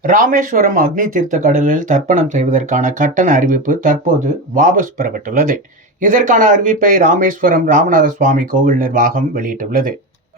ராமேஸ்வரம் அக்னி தீர்த்த கடலில் தர்ப்பணம் செய்வதற்கான கட்டண அறிவிப்பு தற்போது வாபஸ் பெறப்பட்டுள்ளது. இதற்கான அறிவிப்பை ராமேஸ்வரம் ராமநாத சுவாமி கோவில் நிர்வாகம் வெளியிட்டுள்ளது.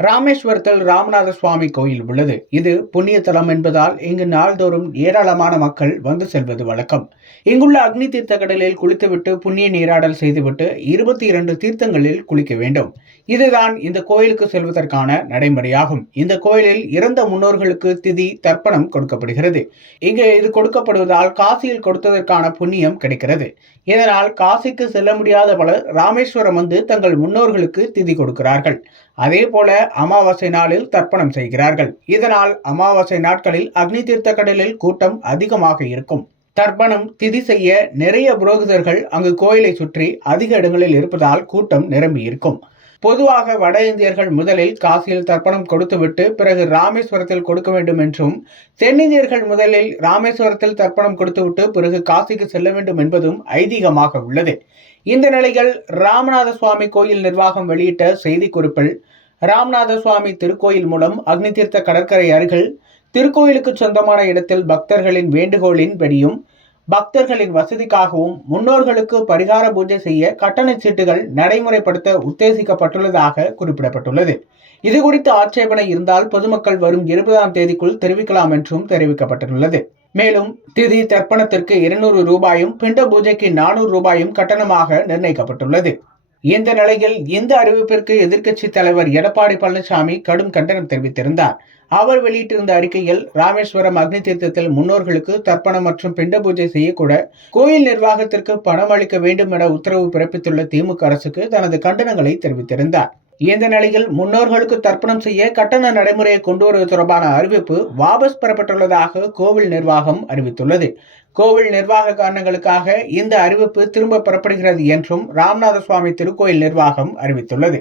ராமேஸ்வரத்தில் ராமநாத சுவாமி கோயில் உள்ளது. இது புண்ணிய தலம் என்பதால் இங்கு நாள்தோறும் ஏராளமான மக்கள் வந்து செல்வது வழக்கம். இங்குள்ள அக்னி தீர்த்த கடலில் குளித்துவிட்டு புண்ணிய நீராடல் செய்துவிட்டு இருபத்தி இரண்டு தீர்த்தங்களில் குளிக்க வேண்டும். இதுதான் இந்த கோயிலுக்கு செல்வதற்கான நடைமுறையாகும். இந்த கோயிலில் இறந்த முன்னோர்களுக்கு திதி தர்ப்பணம் கொடுக்கப்படுகிறது. இங்கு இது கொடுக்கப்படுவதால் காசியில் கொடுத்ததற்கான புண்ணியம் கிடைக்கிறது. இதனால் காசிக்கு செல்ல முடியாத பலர் ராமேஸ்வரம் வந்து தங்கள் முன்னோர்களுக்கு திதி கொடுக்கிறார்கள். அதே போல அமாவாசை நாளில் தர்ப்பணம் செய்கிறார்கள். இதனால் அமாவாசை நாட்களில் அக்னி தீர்த்த கடலில் கூட்டம் அதிகமாக இருக்கும். தர்ப்பணம் திதி செய்ய நிறைய புரோகிதர்கள் அங்கு கோயிலை சுற்றி அதிக இடங்களில் இருப்பதால் கூட்டம் நிரம்பி இருக்கும். பொதுவாக வட இந்தியர்கள் முதலில் காசியில் தர்ப்பணம் கொடுத்துவிட்டு பிறகு ராமேஸ்வரத்தில் கொடுக்க வேண்டும் என்றும் தென்னிந்தியர்கள் முதலில் ராமேஸ்வரத்தில் தர்ப்பணம் கொடுத்துவிட்டு பிறகு காசிக்கு செல்ல வேண்டும் என்பதும் ஐதீகமாக உள்ளது. இந்த நிலையில் ராமநாத சுவாமி கோயில் நிர்வாகம் வெளியிட்ட செய்திக்குறிப்பில் ராம்நாத சுவாமி திருக்கோயில் மூலம் அக்னி தீர்த்த கடற்கரை அருகில் திருக்கோயிலுக்கு சொந்தமான இடத்தில் பக்தர்களின் வேண்டுகோளின்படியும் பக்தர்களின் வசதிக்காகவும் முன்னோர்களுக்கு பரிகார பூஜை செய்ய கட்டண சீட்டுகள் நடைமுறைப்படுத்த உத்தேசிக்கப்பட்டுள்ளதாக குறிப்பிடப்பட்டுள்ளது. இது குறித்து ஆட்சேபனை இருந்தால் பொதுமக்கள் வரும் இருபதாம் தேதிக்குள் தெரிவிக்கலாம் என்றும் தெரிவிக்கப்பட்டுள்ளது. மேலும் திதி தர்ப்பணத்திற்கு இருநூறு ரூபாயும் பிண்ட பூஜைக்கு நானூறு ரூபாயும் கட்டணமாக நிர்ணயிக்கப்பட்டுள்ளது. இந்த நிலையில் இந்த அறிவிப்பிற்கு எதிர்க்கட்சி தலைவர் எடப்பாடி பழனிசாமி கடும் கண்டனம் தெரிவித்திருந்தார். அவர் வெளியிட்டிருந்த அறிக்கையில் ராமேஸ்வரம் அக்னி தீர்த்தத்தில் முன்னோர்களுக்கு தர்ப்பணம் மற்றும் பிண்ட பூஜை செய்யக்கூட கோயில் நிர்வாகத்திற்கு பணம் அளிக்க வேண்டும் என உத்தரவு பிறப்பித்துள்ள திமுக அரசுக்கு தனது கண்டனங்களை தெரிவித்திருந்தார். இந்த நிலையில் முன்னோர்களுக்கு தர்ப்பணம் செய்ய கட்டண நடைமுறையை கொண்டு வருவது தொடர்பான அறிவிப்பு வாபஸ் பெறப்பட்டுள்ளதாக கோவில் நிர்வாகம் அறிவித்துள்ளது. கோவில் நிர்வாக காரணங்களுக்காக இந்த அறிவிப்பு திரும்ப பெறப்படுகிறது என்றும் ராமநாத சுவாமி திருக்கோயில் நிர்வாகம் அறிவித்துள்ளது.